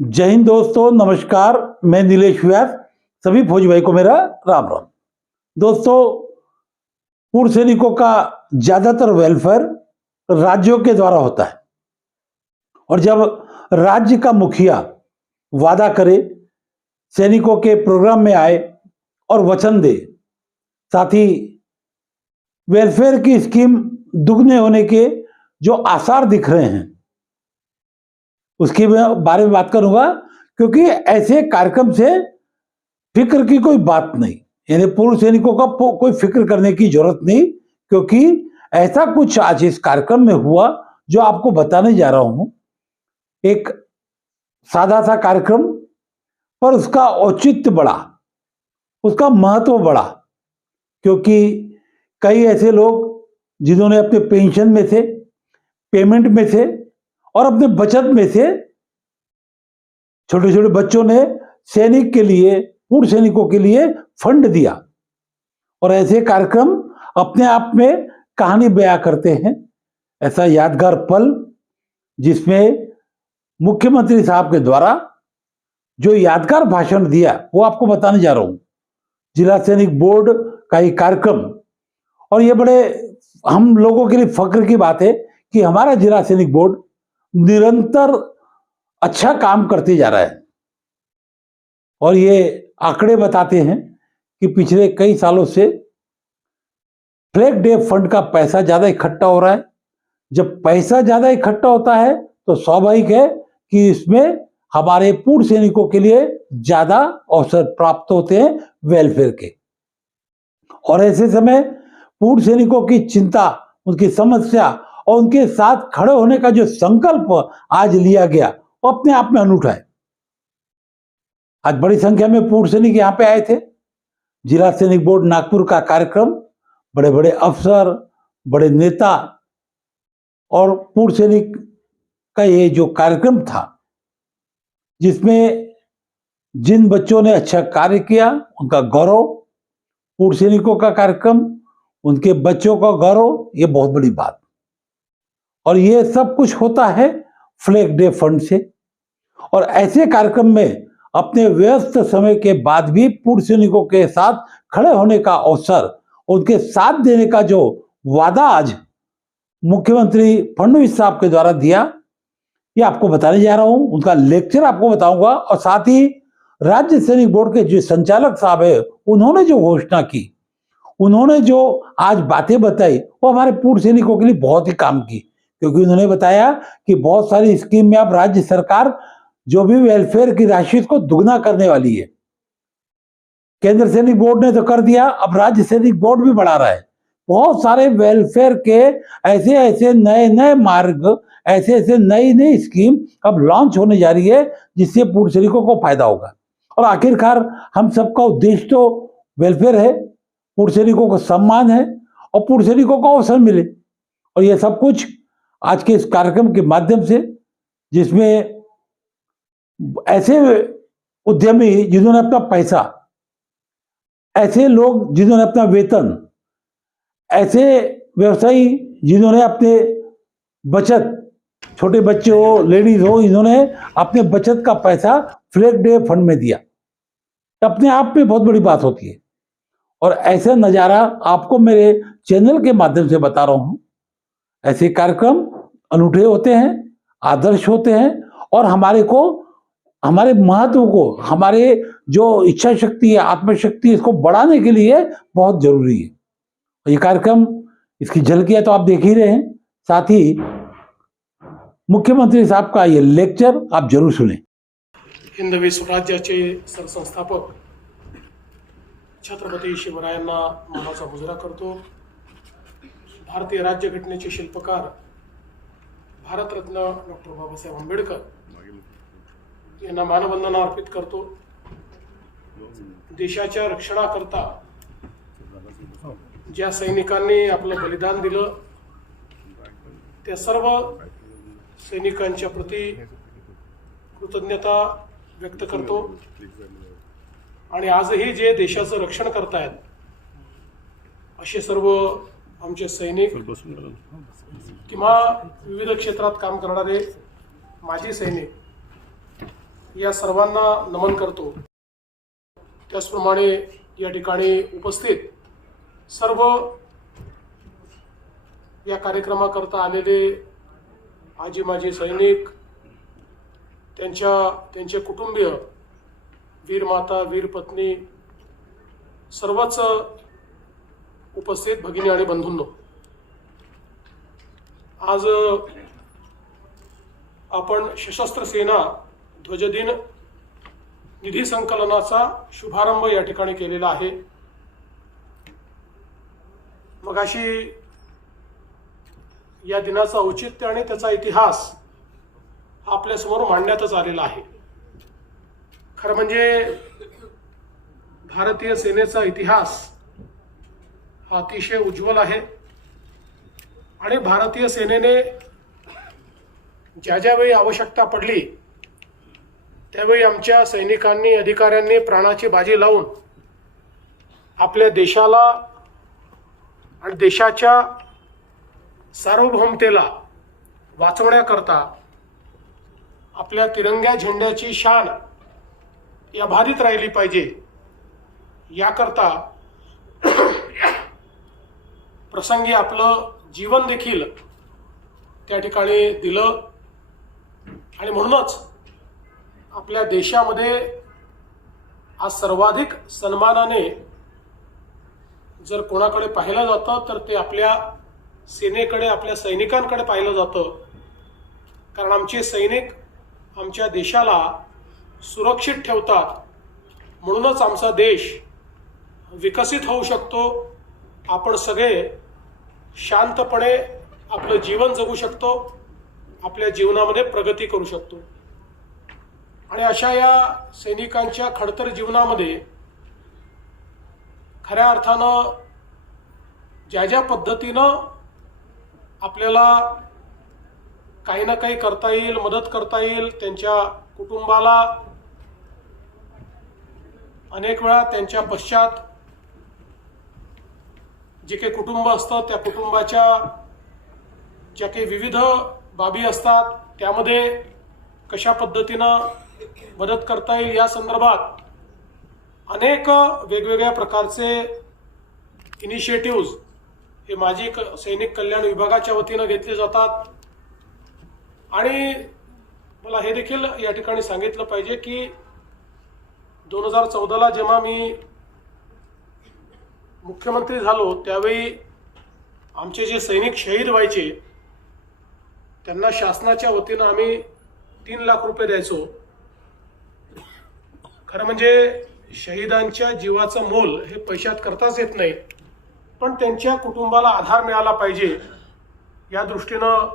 जय हिंद दोस्तों, नमस्कार। मैं नीलेश व्यास। सभी फौजी भाई को मेरा राम राम। दोस्तों, पूर्व सैनिकों का ज्यादातर वेलफेयर राज्यों के द्वारा होता है और जब राज्य का मुखिया वादा करे, सैनिकों के प्रोग्राम में आए और वचन दे, साथ ही वेलफेयर की स्कीम दुगने होने के जो आसार दिख रहे हैं उसके बारे में बात करूंगा, क्योंकि ऐसे कार्यक्रम से फिक्र की कोई बात नहीं, यानी पूर्व सैनिकों का कोई फिक्र करने की जरूरत नहीं, क्योंकि ऐसा कुछ आज इस कार्यक्रम में हुआ जो आपको बताने जा रहा हूं। एक सादा सा कार्यक्रम, पर उसका औचित्य बड़ा, उसका महत्व बड़ा, क्योंकि कई ऐसे लोग जिन्होंने अपने पेंशन में से, पेमेंट में से और अपने बचत में से, छोटे छोटे बच्चों ने सैनिक के लिए, पूर्व सैनिकों के लिए फंड दिया और ऐसे कार्यक्रम अपने आप में कहानी बयां करते हैं। ऐसा यादगार पल जिसमें मुख्यमंत्री साहब के द्वारा जो यादगार भाषण दिया वो आपको बताने जा रहा हूं। जिला सैनिक बोर्ड का एक कार्यक्रम, और ये बड़े हम लोगों के लिए फख्र की बात है कि हमारा जिला सैनिक बोर्ड निरंतर अच्छा काम करते जा रहा है। और ये आंकड़े बताते हैं कि पिछले कई सालों से फ्लैग डे फंड का पैसा ज्यादा इकट्ठा हो रहा है। जब पैसा ज्यादा इकट्ठा होता है तो स्वाभाविक है कि इसमें हमारे पूर्व सैनिकों के लिए ज्यादा अवसर प्राप्त होते हैं वेलफेयर के। और ऐसे समय पूर्व सैनिकों की चिंता, उनकी समस्या और उनके साथ खड़े होने का जो संकल्प आज लिया गया वो अपने आप में अनूठा है। आज बड़ी संख्या में पूर्व सैनिक यहाँ पे आए थे। जिला सैनिक बोर्ड नागपुर का कार्यक्रम, बड़े बड़े अफसर, बड़े नेता और पूर्व सैनिक का ये जो कार्यक्रम था, जिसमें जिन बच्चों ने अच्छा कार्य किया उनका गौरव, पूर्व सैनिकों का कार्यक्रम, उनके बच्चों का गौरव, ये बहुत बड़ी बात। और ये सब कुछ होता है फ्लैग डे फंड से। और ऐसे कार्यक्रम में अपने व्यस्त समय के बाद भी पूर्व सैनिकों के साथ खड़े होने का अवसर, उनके साथ देने का जो वादा आज मुख्यमंत्री फडणवीस साहब के द्वारा दिया, ये आपको बताने जा रहा हूं। उनका लेक्चर आपको बताऊंगा और साथ ही राज्य सैनिक बोर्ड के जो संचालक साहब है उन्होंने जो घोषणा की, उन्होंने जो आज बातें बताई, वो हमारे पूर्व सैनिकों के लिए बहुत ही काम की। क्योंकि उन्होंने बताया कि बहुत सारी स्कीम में अब राज्य सरकार जो भी वेलफेयर की राशि को दुगना करने वाली है। केंद्र सैनिक बोर्ड ने तो कर दिया, अब राज्य सैनिक बोर्ड भी बढ़ा रहा है। बहुत सारे वेलफेयर के ऐसे ऐसे नए नए मार्ग, ऐसे ऐसे नई नई स्कीम अब लॉन्च होने जा रही है, जिससे पूर्व सैनिकों को फायदा होगा। और आखिरकार हम सबका उद्देश्य तो वेलफेयर है, पूर्व सैनिकों को सम्मान है और पूर्व सैनिकों को अवसर मिले। और ये सब कुछ आज के इस कार्यक्रम के माध्यम से, जिसमें ऐसे उद्यमी जिन्होंने अपना पैसा, ऐसे लोग जिन्होंने अपना वेतन, ऐसे व्यवसायी जिन्होंने अपने बचत, छोटे बच्चे हो, लेडीज हो, इन्होंने अपने बचत का पैसा फ्लैग डे फंड में दिया, अपने आप में बहुत बड़ी बात होती है। और ऐसा नजारा आपको मेरे चैनल के माध्यम से बता रहा हूं। ऐसे कार्यक्रम अनूठे होते हैं, आदर्श होते हैं और हमारे को, हमारे महत्व को, हमारे जो इच्छा शक्ति है, आत्मशक्ति है, इसको बढ़ाने के लिए बहुत जरूरी है। ये कार्यक्रम, इसकी झलकियां तो आप देख ही रहे हैं, साथ ही मुख्यमंत्री साहब का ये लेक्चर आप जरूर सुने। हिंदवी स्वराज्याचे सरसंस्थापक छत्रपती शिवरायांना मानाचा मुजरा करतो। भारतीय राज्यघटनेचे शिल्पकार भारतरत्न डॉक्टर बाबासाहेब आंबेडकर यांना मानवंदना अर्पित करतो। देशाच्या रक्षणाकरता ज्या सैनिकांनी आपलं बलिदान दिलं, त्या सर्व सैनिकांच्या प्रती कृतज्ञता व्यक्त करतो। आणि आजही जे देशाचं रक्षण करतायत असे सर्व आमचे सैनिक किंवा विविध क्षेत्रात काम करणारे माजी सैनिक या सर्वांना नमन करतो। त्याचप्रमाणे या ठिकाणी उपस्थित सर्व या कार्यक्रमाकरता आलेले आजी माजी सैनिक, त्यांचे कुटुंबीय, वीर माता, वीर पत्नी, सर्वच उपस्थित भगिनी आणि बंधूंनो, आज आपण सशस्त्र सेना ध्वजदिन निधी संकलनाचा शुभारंभ या ठिकाणी केलेला आहे। मगाशी या दिनाचा औचित्य आणि त्याचा इतिहास आपल्या समोर मांडण्यातच आलेला आहे। खरं म्हणजे भारतीय सेनेचा इतिहास हा अतिशय उज्ज्वल आहे आणि भारतीय सेनेने ज्या ज्यावेळी आवश्यकता पडली त्यावेळी आमच्या सैनिकांनी, अधिकाऱ्यांनी प्राणाची बाजी लावून आपल्या देशाला आणि देशाच्या सार्वभौमतेला वाचवण्याकरता आपल्या तिरंग्या झेंड्याची शान अबाधित राहिली पाहिजे याकरता प्रसंगी आपलं जीवन देखील त्या ठिकाणी दिलं आणि म्हणूनच आपल्या देशामध्ये आज सर्वाधिक सन्मानाने जर कोणाकडे पाहिलं जातं तर ते आपल्या सेनेकडे, आपल्या सैनिकांकडे पाहिलं जातं। कारण आमचे सैनिक आमच्या देशाला सुरक्षित ठेवतात, म्हणूनच आमचा देश विकसित होऊ शकतो। आपण सगळे शांतपणे आपलं जीवन जगू शकतो, आपल्या जीवनामध्ये प्रगती करू शकतो। आणि अशा या सैनिकांच्या खडतर जीवनामध्ये खऱ्या अर्थानं ज्या ज्या पद्धतीनं आपल्याला काही ना काही करता येईल, मदत करता येईल, त्यांच्या कुटुंबाला अनेक वेळा त्यांच्या पश्चात जे काही कुटुंब असतं त्या कुटुंबाच्या ज्या काही विविध बाबी असतात त्यामध्ये कशा पद्धतीनं मदत करता येईल या संदर्भात अनेक वेगवेगळ्या प्रकारचे इनिशिएटिव्ह हे माजी सैनिक कल्याण विभागाच्या वतीनं घेतले जातात। आणि मला हे देखील या ठिकाणी सांगितलं पाहिजे की 2014ला जेव्हा मी मुख्यमंत्री झालो त्यावेळी आमचे जे सैनिक शहीद व्हायचे त्यांना शासनाच्या वतीनं आम्ही 3 लाख रुपये द्यायचो। खरं म्हणजे शहीदांच्या जीवाचं मोल हे पैशात करताच येत नाही, पण त्यांच्या कुटुंबाला आधार मिळाला पाहिजे या दृष्टीनं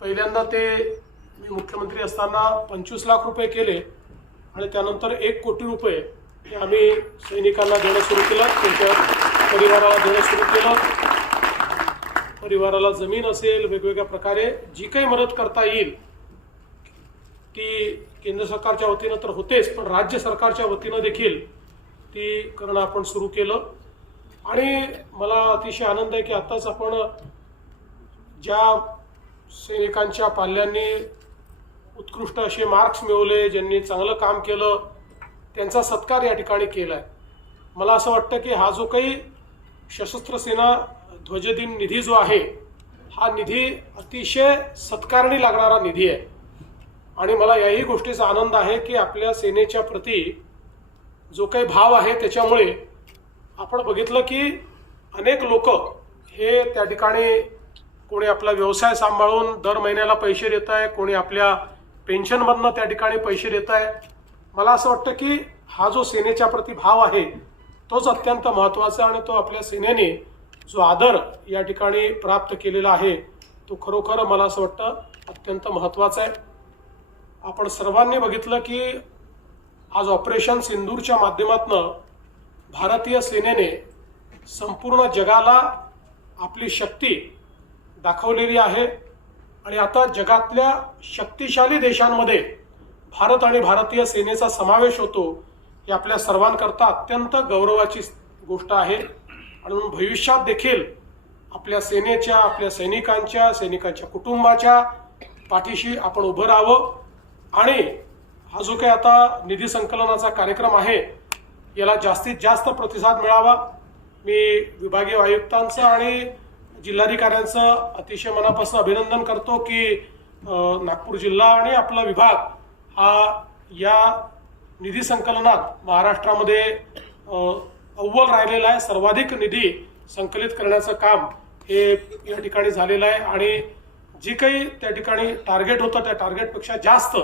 पहिल्यांदा ते मी मुख्यमंत्री असताना 25 लाख रुपये केले आणि त्यानंतर 1 कोटी रुपये हे आम्ही सैनिकांना देणं सुरू केलं, त्यांच्या परिवाराला देणं सुरू केलं। परिवाराला जमीन असेल, वेगवेगळ्या प्रकारे जी काही मदत करता येईल ती केंद्र सरकारच्या वतीनं तर होतेच, पण राज्य सरकारच्या वतीनं देखील ती करणं आपण सुरू केलं। आणि मला अतिशय आनंद आहे की आत्ताच आपण ज्या सैनिकांच्या पाल्यांनी उत्कृष्ट असे मार्क्स मिळवले, ज्यांनी चांगलं काम केलं, त्यांचा सत्कार या ठिकाणी केला आहे। मला असं वाटतं की हा जो काही सशस्त्र सेना ध्वजदिन निधी जो आहे हा निधी अतिशय सत्कारणी लागणारा निधी आहे। आणि मला याही गोष्टीचा आनंद आहे की आपल्या सेनेच्या प्रती जो काही भाव आहे त्याच्यामुळे आपण बघितलं की अनेक लोक हे त्या ठिकाणी कोणी आपला व्यवसाय सांभाळून दर महिन्याला पैसे देत आहे, कोणी आपल्या पेन्शनमधनं त्या ठिकाणी पैसे देत आहे। मला असं वाटतं की हा जो सेनेच्या प्रती भाव आहे तोच अत्यंत महत्त्वाचा आणि तो आपल्या सेनेने जो आदर या ठिकाणी प्राप्त केलेला आहे तो खरोखर मला असं वाटतं अत्यंत महत्त्वाचा आहे। आपण सर्वांनी बघितलं की आज ऑपरेशन सिंदूरच्या माध्यमातून भारतीय सेनेने संपूर्ण जगाला आपली शक्ती दाखवलेली आहे आणि आता जगातल्या शक्तिशाली देशांमध्ये भारत आणि भारतीय सेनेचा समावेश होतो ही आपल्या सर्वांकरता अत्यंत गौरवाची गोष्ट आहे। आणि म्हणून भविष्यात देखील आपल्या सेनेच्या, आपल्या सैनिकांच्या कुटुंबाच्या पाठीशी आपण उभं राहावं आणि हा जो काही आता निधी संकलनाचा कार्यक्रम आहे याला जास्तीत जास्त प्रतिसाद मिळावा. मी विभागीय आयुक्तांचं आणि जिल्हाधिकाऱ्यांचं अतिशय मनापासून अभिनंदन करतो की नागपूर जिल्हा आणि आपला विभाग हा या निधी संकलनात महाराष्ट्रामध्ये अव्वल राहिलेला आहे. सर्वाधिक निधी संकलित करण्याचं काम हे या ठिकाणी झालेलं आहे आणि जे काही त्या ठिकाणी टार्गेट होतं त्या टार्गेटपेक्षा जास्त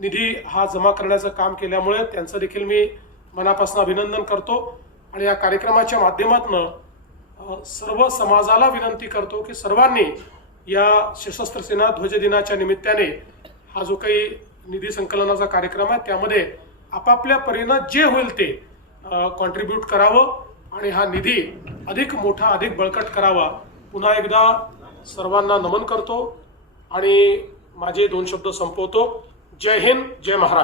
निधी हा जमा करण्याचं काम केल्यामुळे त्यांचं देखील मी मनापासून अभिनंदन करतो. आणि या कार्यक्रमाच्या माध्यमातून सर्व समाजाला विनंती करतो की सर्वांनी या सशस्त्र सेना ध्वज दिनाच्या निमित्ताने हा जो काही निधी संकलनाचा कार्यक्रम आहे त्यामध्ये आपापल्या परीनं जे होईल ते कॉन्ट्रीब्यूट करावं आणि हा निधी अधिक मोठा अधिक बळकट करावा. पुन्हा एकदा सर्वांना नमन करतो आणि माझे 2 शब्द संपवतो. जय हिंद, जय महाराष्ट्र.